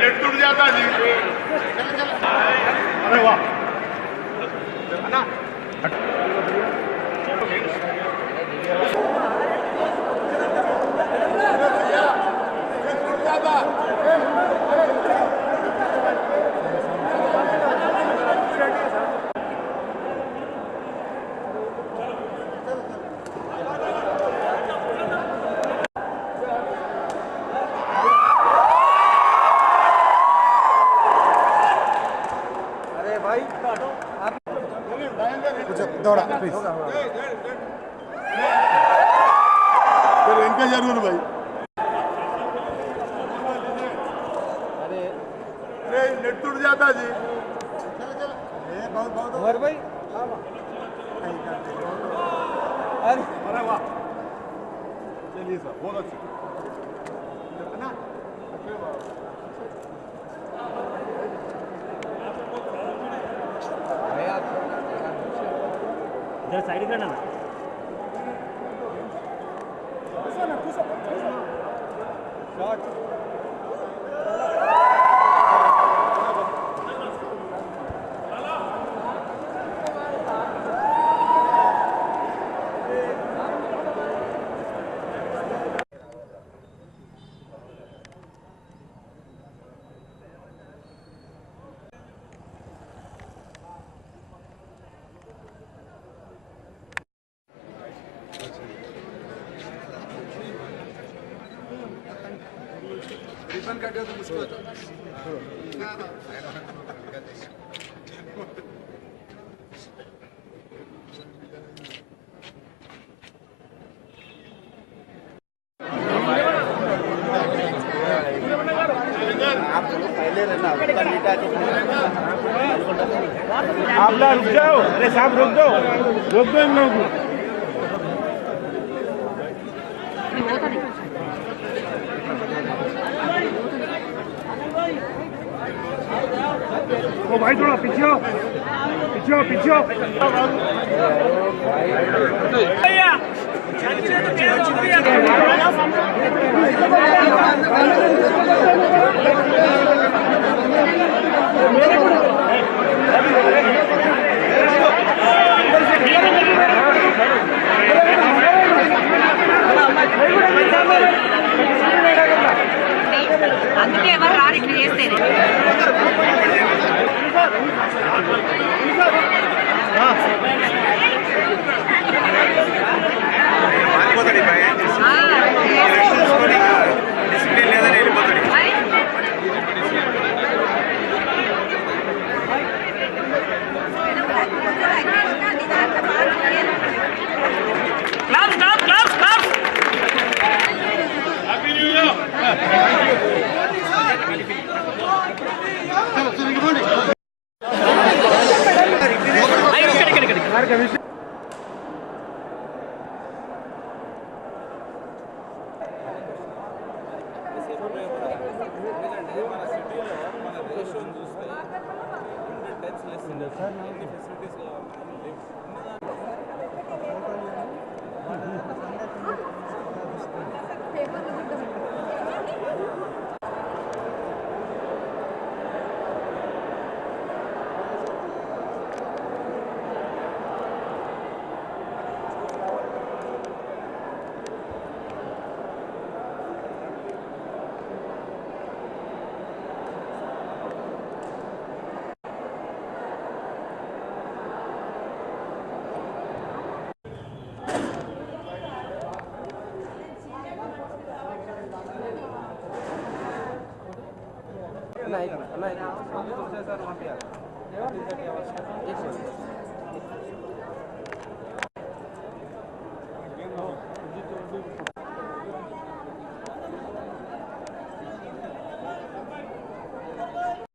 Net टूट जाता जी। अरे वाह ना दौड़ा फिर इनका जरूर भाई। अरे नेट टूट जाता जी। बहुत भाई अरे वाह चलिए सर बहुत अच्छे ना। इधर साइड करना ना शॉट रिबन काटे तो मुश्किल होता आप पहले रहना आप लोग रुक जाओ। अरे साहब रुक दो इन लोगों को। ओ भाई थोड़ा पीछे हो पीछे हो पीछे हो। అందుకే ఎవరు రారు ఇట్లా చేస్తేనే డిసిప్లిన్ లేదని వెళ్ళిపోతాడు. మన సిటీలో మన రేషియోని చూస్తే 100 టైమ్స్ లెస్ ఉండదు సార్. ఎన్ని ఫెసిలిటీస్ नहीं सर वहाँ पे